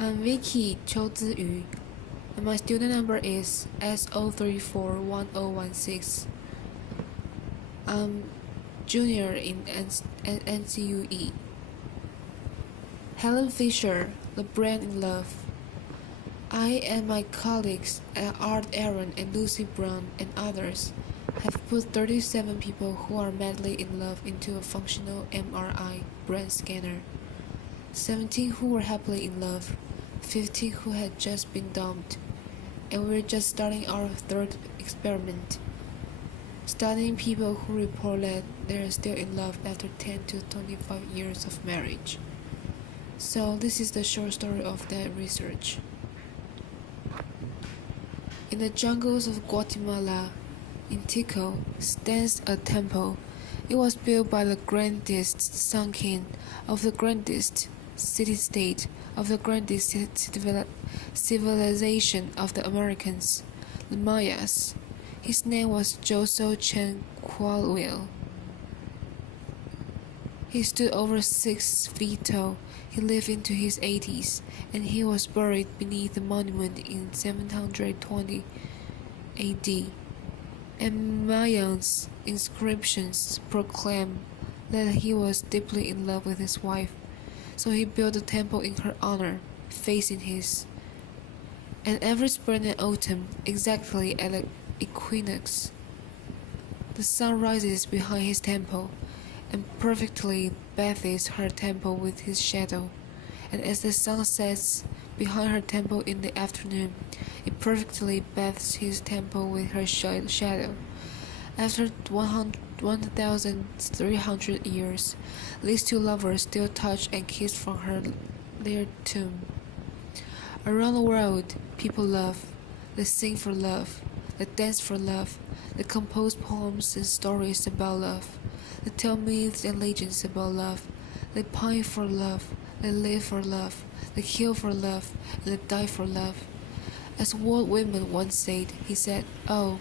I'm Vicky Qiu Ziyu, and my student number is S0341016. I'm junior in NCUE. Helen Fisher, the brand in love. I and my colleagues, Art Aaron and Lucy Brown and others, have put 37 people who are madly in love into a functional MRI brain scanner. 17 who were happily in love, 15 who had just been dumped, and we're just starting our third experiment, studying people who report that they're still in love after 10 to 25 years of marriage. So this is the short story of that research. In the jungles of Guatemala, in Tico, stands a temple. It was built by the grandest Sun King of the grandest city-state of the grandest civilization of the Americans, the Mayas. His name was Joseph Chen Qualwell. He stood over 6 feet tall. He lived into his 80s, and he was buried beneath the monument in 720 AD. And Mayan's inscriptions proclaim that he was deeply in love with his wife, so he built a temple in her honor, facing his. And every spring and autumn, exactly at the equinox, the sun rises behind his temple, and perfectly bathes her temple with his shadow. And as the sun sets behind her temple in the afternoon, it perfectly bathes his temple with her shadow. After 1,300 years, these two lovers still touch and kiss from their tomb. Around the world, people love. They sing for love. They dance for love. They compose poems and stories about love. They tell myths and legends about love. They pine for love. They live for love. They kill for love. And they die for love. As Walt Whitman once said, he said, "Oh,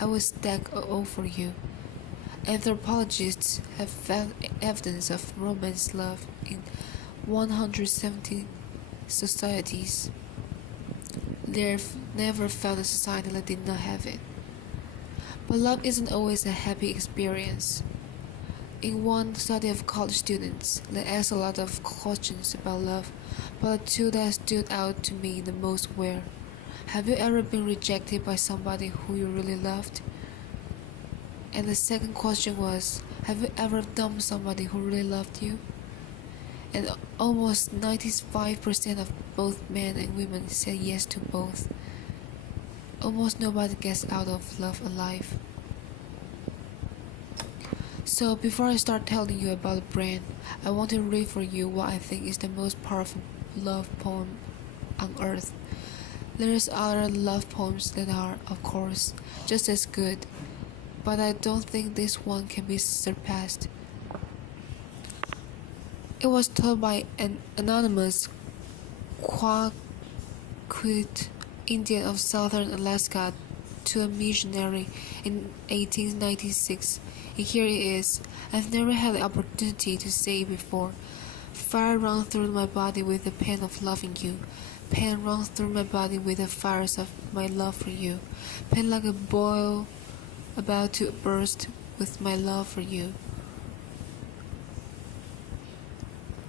I will stack all for you." Anthropologists have found evidence of romance love in 170 societies. They've never found a society that did not have it. But love isn't always a happy experience. In one study of college students, they asked a lot of questions about love, but the two that stood out to me the most were: have you ever been rejected by somebody who you really loved? And the second question was, have you ever dumped somebody who really loved you? And almost 95% of both men and women said yes to both. Almost nobody gets out of love alive. So before I start telling you about the brand, I want to read for you what I think is the most powerful love poem on earth. There's other love poems that are, of course, just as good, but I don't think this one can be surpassed. It was told by an anonymous Quaquit Indian of southern Alaska to a missionary in 1896. And here it is. I've never had the opportunity to say it before. Fire runs through my body with the pain of loving you. Pain runs through my body with the fires of my love for you. Pain like a boil about to burst with my love for you.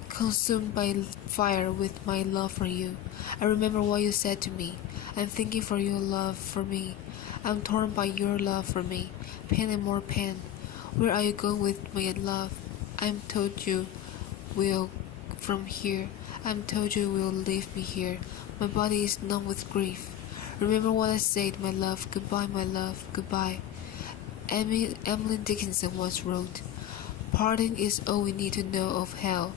Consumed by fire with my love for you. I remember what you said to me. I'm thinking for your love for me. I'm torn by your love for me. Pain and more pain. Where are you going with my love? I'm told you will from here. I'm told you will leave me here. My body is numb with grief. Remember what I said, my love. Goodbye, my love. Goodbye. Emily Dickinson once wrote, "Parting is all we need to know of hell."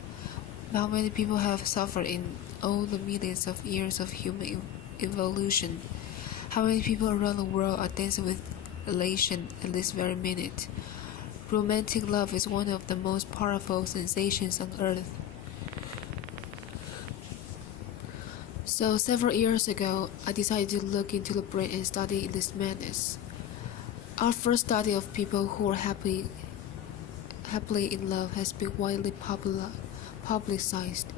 How many people have suffered in all the millions of years of human evolution? How many people around the world are dancing with elation at this very minute? Romantic love is one of the most powerful sensations on earth. So several years ago, I decided to look into the brain and study this madness. Our first study of people who are happily in love has been widely publicized,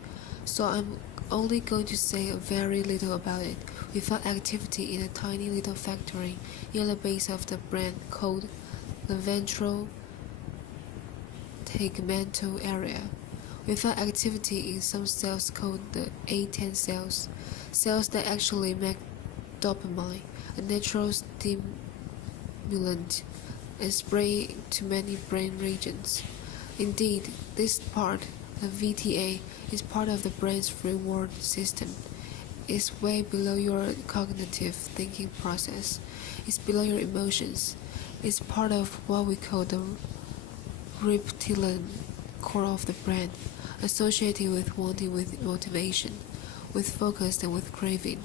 so I'm only going to say very little about it. We found activity in a tiny little factory near the base of the brain called the ventral tegmental area. We found activity in some cells called the A10 cells, cells that actually make dopamine, a natural stimulant, and spray to many brain regions. Indeed, this part, the VTA, is part of the brain's reward system. It's way below your cognitive thinking process. It's below your emotions. It's part of what we call the reptilian core of the brain, associated with wanting, with motivation, with focus, and with craving.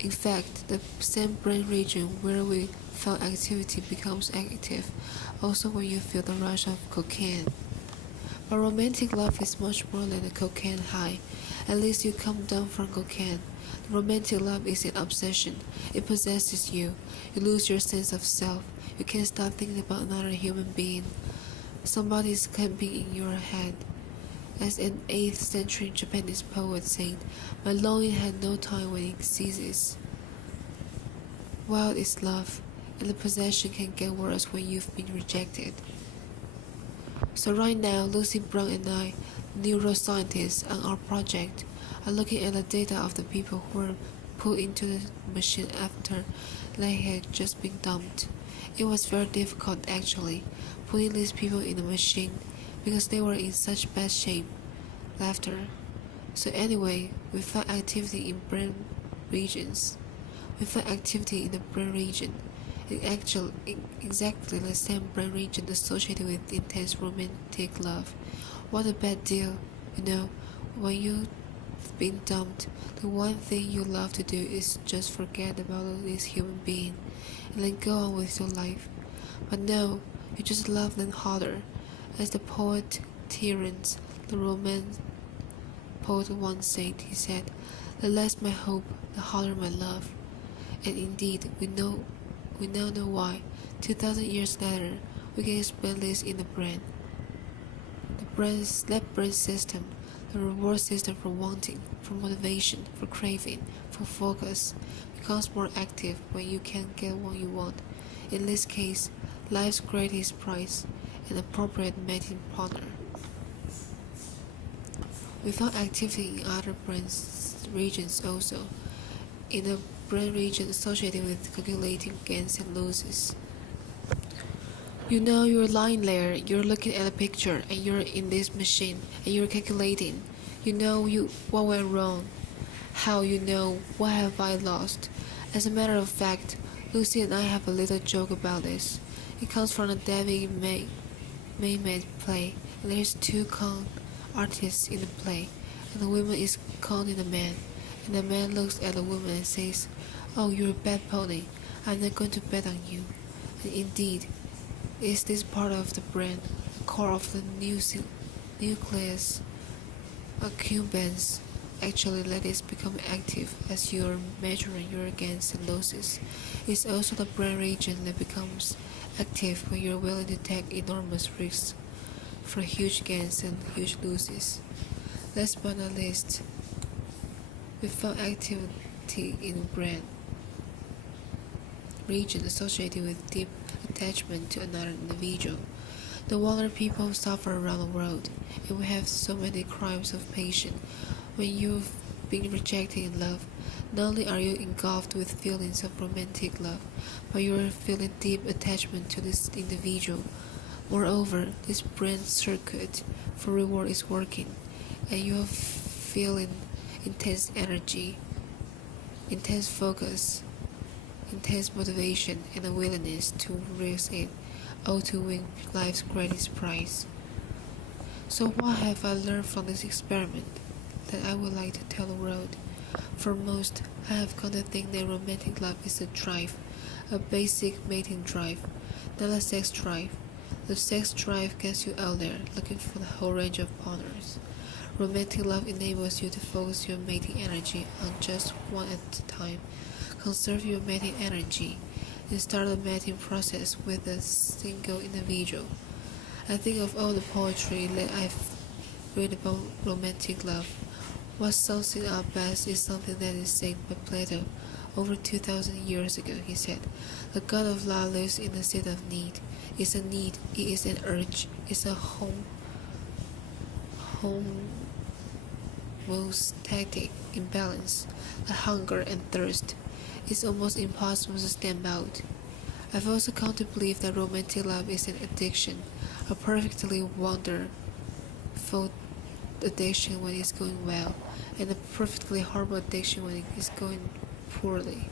In fact, the same brain region where we felt activity becomes active also when you feel the rush of cocaine. But romantic love is much more than a cocaine high. At least you come down from cocaine. Romantic love is an obsession. It possesses you. You lose your sense of self. You can't stop thinking about another human being. Somebody's camping in your head. As an 8th century Japanese poet said, my longing had no time when it ceases. Wild is love, and the possession can get worse when you've been rejected. So right now, Lucy Brown and I, neuroscientists on our project, are looking at the data of the people who were put into the machine after they had just been dumped. It was very difficult actually, putting these people in the machine because they were in such bad shape. Laughter. So anyway, we found activity in brain regions. We found activity in the brain region. Exactly the same brain region associated with intense romantic love. What a bad deal, when you've been dumped, the one thing you love to do is just forget about this human being and then go on with your life. But no, you just love them harder. As the poet Terence, the Roman poet once said, he said, the less my hope, the harder my love. And indeed, we now know why. 2,000 years later, we can explain this in the brain. That brain system, the reward system for wanting, for motivation, for craving, for focus, becomes more active when you can get what you want. In this case, life's greatest prize, an appropriate mating partner. We found activity in other brain regions also, in the brain region associated with calculating gains and losses. You're lying there, you're looking at a picture, and you're in this machine, and you're calculating. What went wrong. How what have I lost. As a matter of fact, Lucy and I have a little joke about this. It comes from a David Mamet play, and there's two con artists in the play, and the woman is conning the man, and the man looks at the woman and says, "Oh, you're a bad pony. I'm not going to bet on you." And indeed, is this part of the brain, core of the nucleus accumbens, actually let it become active as you're measuring your gains and losses. It's also the brain region that becomes active when you're willing to take enormous risks for huge gains and huge losses. Last but not least, we found activity in the brain region associated with deep attachment to another individual. No wonder people suffer around the world, and we have so many crimes of passion. When you've been rejected in love, not only are you engulfed with feelings of romantic love, but you are feeling deep attachment to this individual. Moreover, this brain circuit for reward is working, and you are feeling intense energy, intense focus, intense motivation, and a willingness to risk it, all to win life's greatest prize. So what have I learned from this experiment that I would like to tell the world? For most, I have come to think that romantic love is a drive, a basic mating drive, not a sex drive. The sex drive gets you out there looking for the whole range of partners. Romantic love enables you to focus your mating energy on just one at a time, conserve your mating energy, and start the mating process with a single individual. I think of all the poetry that I've read about romantic love. What sums it up best is something that is said by Plato over 2,000 years ago. He said, "The God of love lives in the state of need. It's a need, it is an urge, it's a homeostatic imbalance, a hunger and thirst. It's almost impossible to stamp out." I've also come to believe that romantic love is an addiction, a perfectly wonderful addiction when it's going well, and a perfectly horrible addiction when it is going poorly.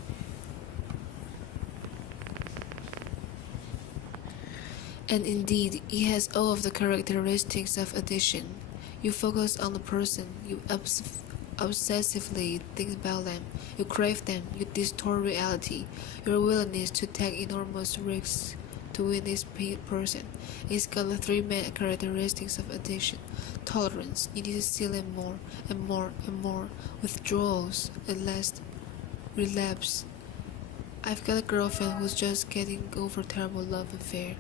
And indeed, it has all of the characteristics of addiction. You focus on the person, you obsessively think about them, you crave them, you distort reality. Your willingness to take enormous risks to win this person. It's got the three main characteristics of addiction: tolerance, you need to see them more and more and more, withdrawals, and last relapse. I've got a girlfriend who's just getting over a terrible love affair.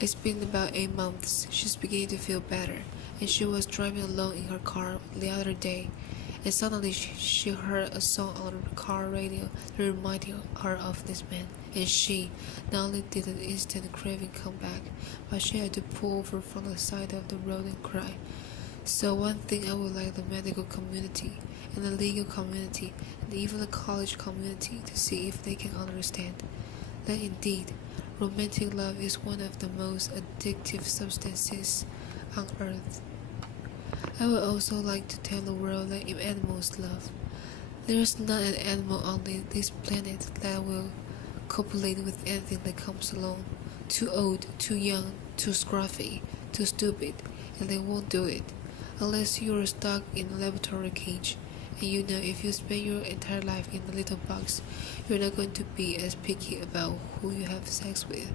It's been about 8 months. She's beginning to feel better, and she was driving alone in her car the other day, and suddenly she heard a song on the car radio that reminded her of this man, and she not only did an instant craving come back, but she had to pull over from the side of the road and cry. So one thing I would like the medical community, and the legal community, and even the college community to see if they can understand that indeed, romantic love is one of the most addictive substances on earth. I would also like to tell the world that if animals love, there's not an animal on this planet that will copulate with anything that comes along. Too old, too young, too scruffy, too stupid, and they won't do it. Unless you're stuck in a laboratory cage, and you know if you spend your entire life in a little box, you're not going to be as picky about who you have sex with.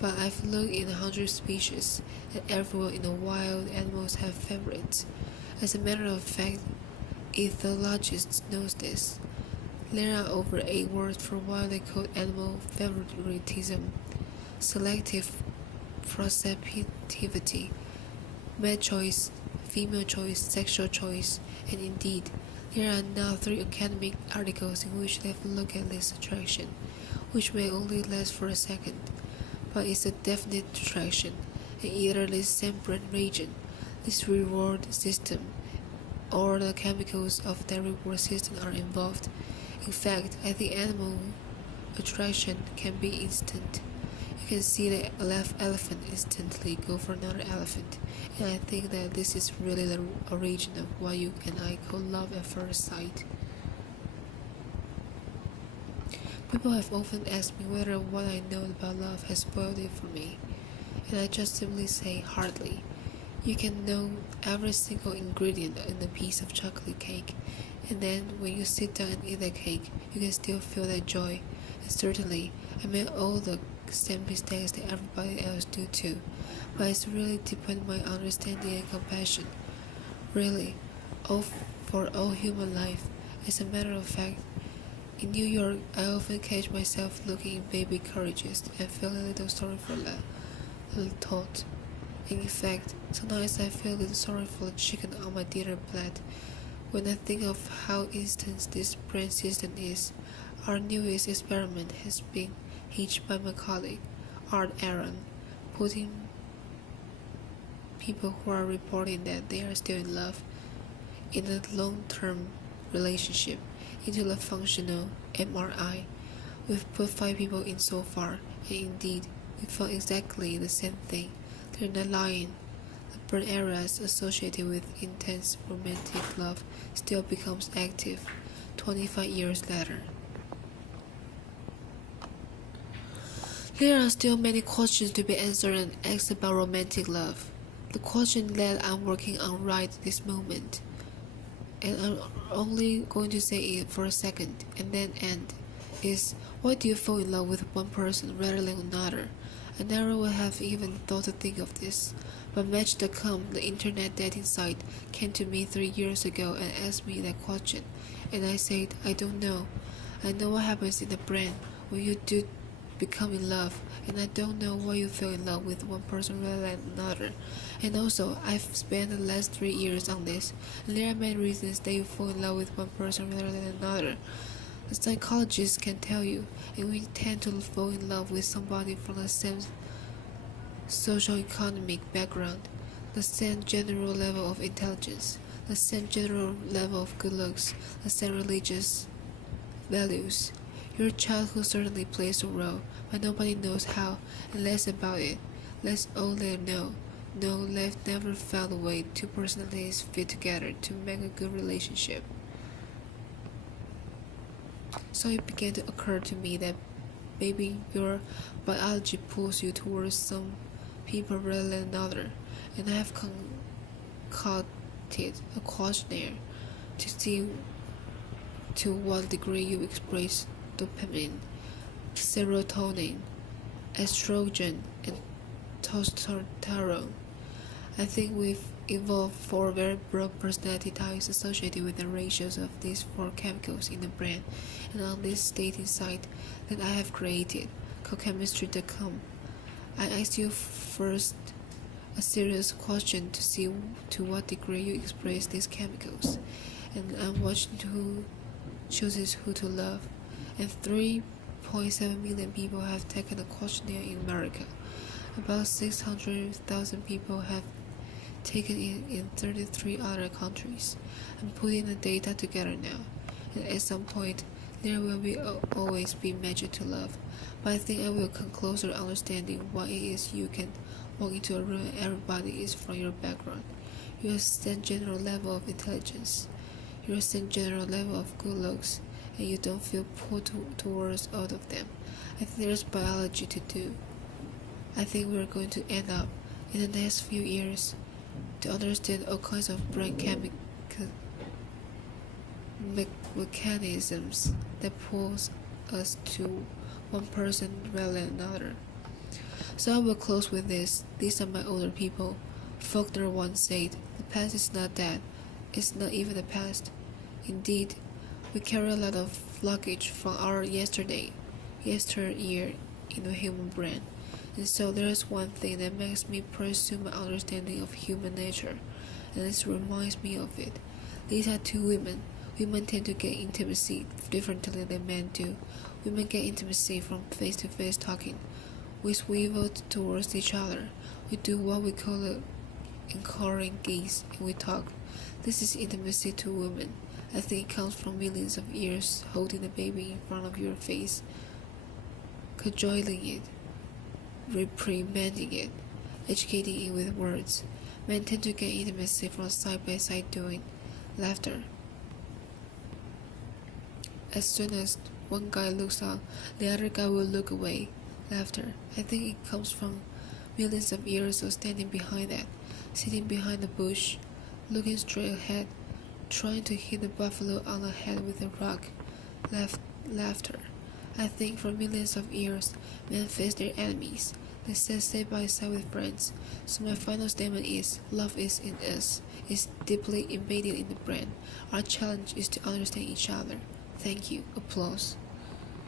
But I've looked in 100 species, and everywhere in the wild, animals have favorites. As a matter of fact, ethologists know this. There are over 8 words for what they call animal favoritism: selective prospectivity, male choice, female choice, sexual choice, and indeed, there are now 3 academic articles in which they've looked at this attraction, which may only last for a second, but it's a definite attraction, and either this sembrant region, this reward system, or the chemicals of that reward system are involved. In fact, I think animal attraction can be instant. You can see the elephant instantly go for another elephant, and I think that this is really the origin of what you and I call love at first sight. People have often asked me whether what I know about love has spoiled it for me, and I just simply say hardly. You can know every single ingredient in a piece of chocolate cake, and then when you sit down and eat that cake, you can still feel that joy. And certainly, I made all the same mistakes that everybody else do too, but it's really deepened my understanding and compassion. Really, for all human life. As a matter of fact, in New York, I often catch myself looking in baby carriages and feeling a little sorry for the little tot. And in fact, sometimes I feel a little sorry for the chicken on my dinner plate when I think of how instant this brain system is. Our newest experiment has been hitched by my colleague, Art Aaron, putting people who are reporting that they are still in love in a long-term relationship into the functional MRI. We've put 5 people in so far, and indeed, we found exactly the same thing. They're not lying. The brain areas associated with intense romantic love still becomes active 25 years later. There are still many questions to be answered and asked about romantic love. The question that I'm working on right this moment, and I'm only going to say it for a second and then end, is why do you fall in love with one person rather than another? I never would have even thought to think of this, but Match.com, the internet dating site, came to me 3 years ago and asked me that question, and I said, I don't know. I know what happens in the brain when you do become in love, and I don't know why you fell in love with one person rather than another. And also, I've spent the last 3 years on this, and there are many reasons that you fall in love with one person rather than another. The psychologists can tell you, and we tend to fall in love with somebody from the same socio-economic background, the same general level of intelligence, the same general level of good looks, the same religious values. Your childhood certainly plays a role, but nobody knows how, and less about it. Let's all let them know. No, they've never found a way two personalities fit together to make a good relationship. So it began to occur to me that maybe your biology pulls you towards some people rather than another, and I have concocted a questionnaire to see to what degree you express dopamine, serotonin, estrogen, and testosterone. I think we've evolved four very broad personality types associated with the ratios of these four chemicals in the brain, and on this dating site that I have created, cochemistry.com, I asked you first a serious question to see to what degree you express these chemicals, and I'm watching who chooses who to love, and 3.7 million people have taken the questionnaire in America. About 600,000 people have taken it in 33 other countries. I'm putting the data together now, and at some point there will always be measure to love, but I think I will come closer understanding what it is you can walk into a room and everybody is from your background, your same general level of intelligence, your same general level of good looks, and you don't feel pulled towards all of them. I think there's biology to do. I think we're going to end up, in the next few years, to understand all kinds of brain mechanisms that pulls us to one person rather than another. So I will close with this. These are my older people. Faulkner once said, "The past is not that. It's not even the past." Indeed, we carry a lot of luggage from our yesteryear in the human brain. And so there is one thing that makes me pursue my understanding of human nature, and this reminds me of it. These are two women. Women tend to get intimacy differently than men do. Women get intimacy from face-to-face talking. We swivel towards each other. We do what we call a encountering gaze, and we talk. This is intimacy to women. I think it comes from millions of years holding a baby in front of your face, cajoling it, reprimanding it, educating it with words. Men tend to get intimacy from side-by-side doing, laughter. As soon as one guy looks up, the other guy will look away, laughter. I think it comes from millions of years of standing behind that, sitting behind the bush, looking straight ahead, trying to hit the buffalo on the head with a rock, laughter. I think for millions of years, men face their enemies. They sat side by side with friends. So my final statement is, love is in us. It's deeply embedded in the brain. Our challenge is to understand each other. Thank you. Applause.